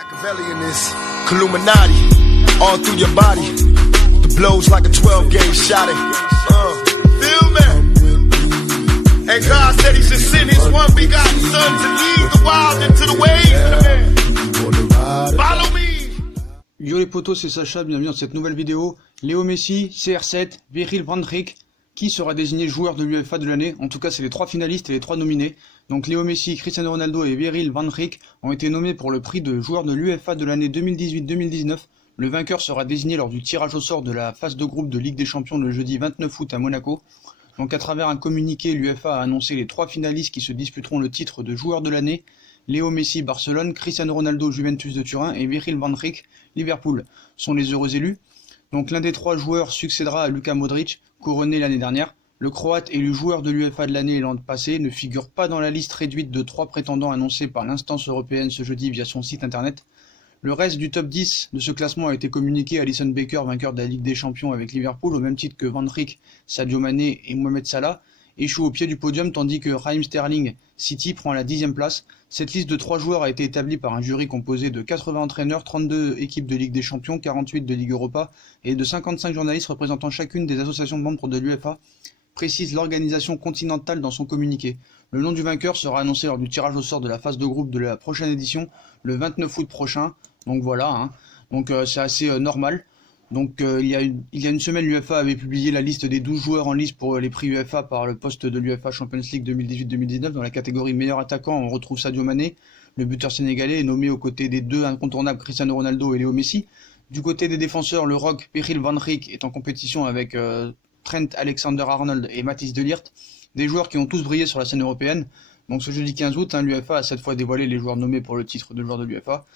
Machiavellianist, Illuminati, all through your body. The blows like a 12-gauge shot. Feel me? And God said He should send His one begotten Son to lead the wild into the ways. Follow me. Yo les potos, c'est Sacha, bienvenue dans cette nouvelle vidéo. Léo Messi, CR7, Virgil van Dijk, qui sera désigné joueur de l'UEFA de l'année. En tout cas, c'est les trois finalistes et les trois nominés. Donc Léo Messi, Cristiano Ronaldo et Virgil van Dijk ont été nommés pour le prix de joueur de l'UEFA de l'année 2018-2019. Le vainqueur sera désigné lors du tirage au sort de la phase de groupe de Ligue des Champions le jeudi 29 août à Monaco. Donc à travers un communiqué, l'UEFA a annoncé les trois finalistes qui se disputeront le titre de joueur de l'année. Léo Messi, Barcelone, Cristiano Ronaldo, Juventus de Turin et Virgil van Dijk, Liverpool, sont les heureux élus. Donc l'un des trois joueurs succédera à Luka Modric, couronné l'année dernière. Le Croate élu joueur de l'UEFA de l'année l'an passé ne figure pas dans la liste réduite de trois prétendants annoncés par l'instance européenne ce jeudi via son site internet. Le reste du top 10 de ce classement a été communiqué à Alisson Becker, vainqueur de la Ligue des Champions avec Liverpool, au même titre que Van Dijk, Sadio Mané et Mohamed Salah, échoue au pied du podium tandis que Raheem Sterling, City, prend la 10e place. Cette liste de 3 joueurs a été établie par un jury composé de 80 entraîneurs, 32 équipes de Ligue des Champions, 48 de Ligue Europa et de 55 journalistes représentant chacune des associations membres de l'UEFA, précise l'organisation continentale dans son communiqué. Le nom du vainqueur sera annoncé lors du tirage au sort de la phase de groupe de la prochaine édition, le 29 août prochain. Donc voilà, hein. Donc c'est assez normal. Donc il y a une semaine, l'UEFA avait publié la liste des 12 joueurs en lice pour les prix UEFA par le poste de l'UEFA Champions League 2018-2019. Dans la catégorie meilleur attaquant, on retrouve Sadio Mané. Le buteur sénégalais est nommé aux côtés des deux incontournables Cristiano Ronaldo et Léo Messi. Du côté des défenseurs, le Rock Virgil van Dijk est en compétition avec Trent Alexander-Arnold et Matthijs de Ligt, des joueurs qui ont tous brillé sur la scène européenne. Donc ce jeudi 15 août, l'UEFA a cette fois dévoilé les joueurs nommés pour le titre de joueur de l'UEFA.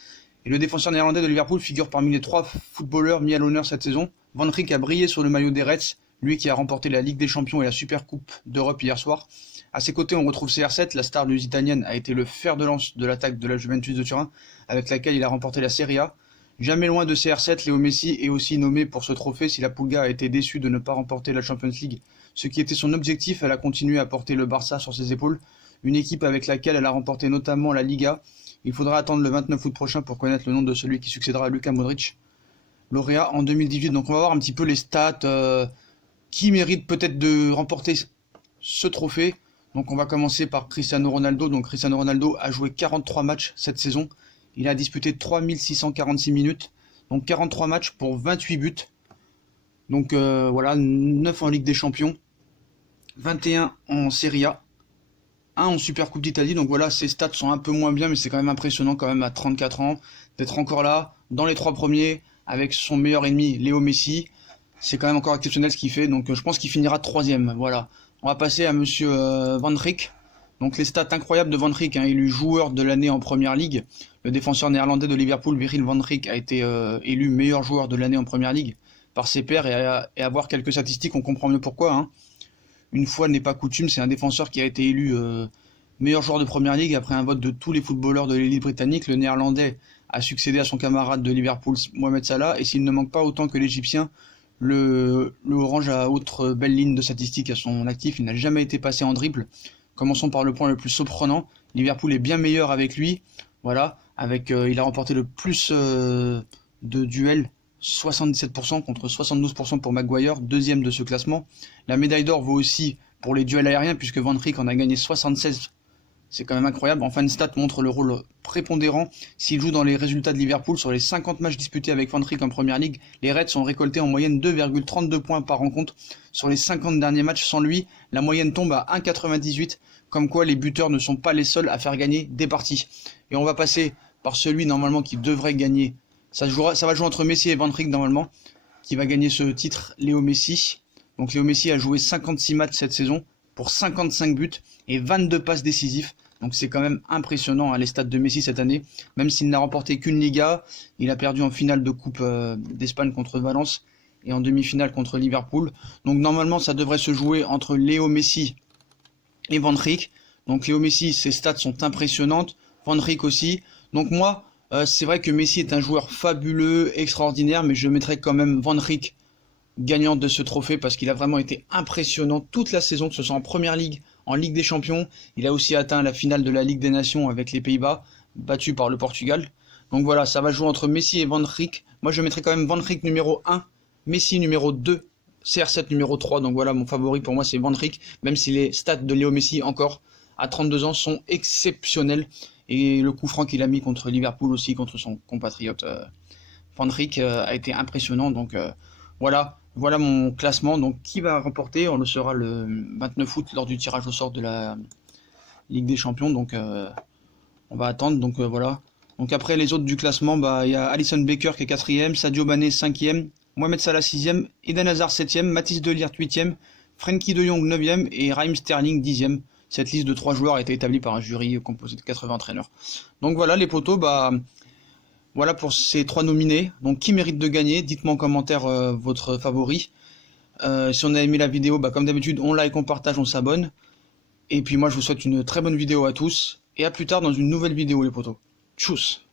Et le défenseur néerlandais de Liverpool figure parmi les 3 footballeurs mis à l'honneur cette saison. Van Dijk a brillé sur le maillot des Reds, lui qui a remporté la Ligue des Champions et la Super Coupe d'Europe hier soir. À ses côtés, on retrouve CR7, la star lusitanienne a été le fer de lance de l'attaque de la Juventus de Turin, avec laquelle il a remporté la Serie A. Jamais loin de CR7, Léo Messi est aussi nommé pour ce trophée si la Pulga a été déçue de ne pas remporter la Champions League. Ce qui était son objectif, elle a continué à porter le Barça sur ses épaules, une équipe avec laquelle elle a remporté notamment la Liga. Il faudra attendre le 29 août prochain pour connaître le nom de celui qui succédera à Luka Modric, lauréat en 2018. Donc on va voir un petit peu les stats, qui mérite peut-être de remporter ce trophée. Donc on va commencer par Cristiano Ronaldo. Donc Cristiano Ronaldo a joué 43 matchs cette saison. Il a disputé 3646 minutes. Donc 43 matchs pour 28 buts. Donc voilà, 9 en Ligue des Champions, 21 en Serie A, 1 en Super Coupe d'Italie. Donc voilà, ses stats sont un peu moins bien, mais c'est quand même impressionnant quand même à 34 ans d'être encore là, dans les 3 premiers, avec son meilleur ennemi, Léo Messi. C'est quand même encore exceptionnel ce qu'il fait, donc je pense qu'il finira 3ème. Voilà. On va passer à monsieur Van Dijk. Donc les stats incroyables de Van Dijk, élu joueur de l'année en Première Ligue. Le défenseur néerlandais de Liverpool, Virgil van Dijk, a été élu meilleur joueur de l'année en Première Ligue par ses pairs, et à voir quelques statistiques, on comprend mieux pourquoi. Une fois n'est pas coutume, c'est un défenseur qui a été élu meilleur joueur de Première Ligue après un vote de tous les footballeurs de l'élite britannique. Le néerlandais a succédé à son camarade de Liverpool, Mohamed Salah, et s'il ne manque pas autant que l'égyptien, le Orange a autre belle ligne de statistiques à son actif. Il n'a jamais été passé en dribble. Commençons par le point le plus surprenant. Liverpool est bien meilleur avec lui. Voilà, il a remporté le plus de duels, 77% contre 72% pour Maguire, 2ème de ce classement. La médaille d'or vaut aussi pour les duels aériens, puisque Van Dijk en a gagné 76. C'est quand même incroyable. Enfin, une stat montre le rôle prépondérant s'il joue dans les résultats de Liverpool. Sur les 50 matchs disputés avec Van Dijk en Première Ligue, les Reds ont récolté en moyenne 2,32 points par rencontre. Sur les 50 derniers matchs sans lui, la moyenne tombe à 1,98. Comme quoi, les buteurs ne sont pas les seuls à faire gagner des parties. Et on va passer par celui normalement qui devrait gagner. Ça va jouer entre Messi et Van Dijk normalement, qui va gagner ce titre, Léo Messi. Donc Léo Messi a joué 56 matchs cette saison pour 55 buts et 22 passes décisifs. Donc c'est quand même impressionnant les stats de Messi cette année. Même s'il n'a remporté qu'une Liga, il a perdu en finale de Coupe d'Espagne contre Valence et en demi-finale contre Liverpool. Donc normalement ça devrait se jouer entre Léo Messi et Van Dijk. Donc Léo Messi, ses stats sont impressionnantes, Van Dijk aussi. Donc moi, c'est vrai que Messi est un joueur fabuleux, extraordinaire, mais je mettrais quand même Van Dijk gagnant de ce trophée parce qu'il a vraiment été impressionnant toute la saison, que ce soit en Première Ligue, en Ligue des Champions. Il a aussi atteint la finale de la Ligue des Nations avec les Pays-Bas, battu par le Portugal. Donc voilà, ça va jouer entre Messi et Van Dijk. Moi je mettrai quand même Van Dijk numéro 1, Messi numéro 2, CR7 numéro 3. Donc voilà, mon favori pour moi c'est Van Dijk, même si les stats de Léo Messi encore à 32 ans sont exceptionnels. Et le coup franc qu'il a mis contre Liverpool aussi, contre son compatriote Van Dijk a été impressionnant. Donc voilà mon classement. Donc qui va remporter, on le saura le 29 août lors du tirage au sort de la Ligue des Champions. Donc on va attendre. Donc voilà. Donc après les autres du classement, il y a Alisson Becker qui est 4ème, Sadio Mané 5ème, Mohamed Salah 6ème, Eden Hazard 7ème, Mathis de Ligt 8ème, Frenkie de Jong 9ème et Raheem Sterling 10ème. Cette liste de 3 joueurs a été établie par un jury composé de 80 entraîneurs. Donc voilà les potos, voilà pour ces 3 nominés. Donc qui mérite de gagner? Dites-moi en commentaire votre favori. Si on a aimé la vidéo, comme d'habitude, on like, on partage, on s'abonne. Et puis moi je vous souhaite une très bonne vidéo à tous. Et à plus tard dans une nouvelle vidéo les potos. Tchuss.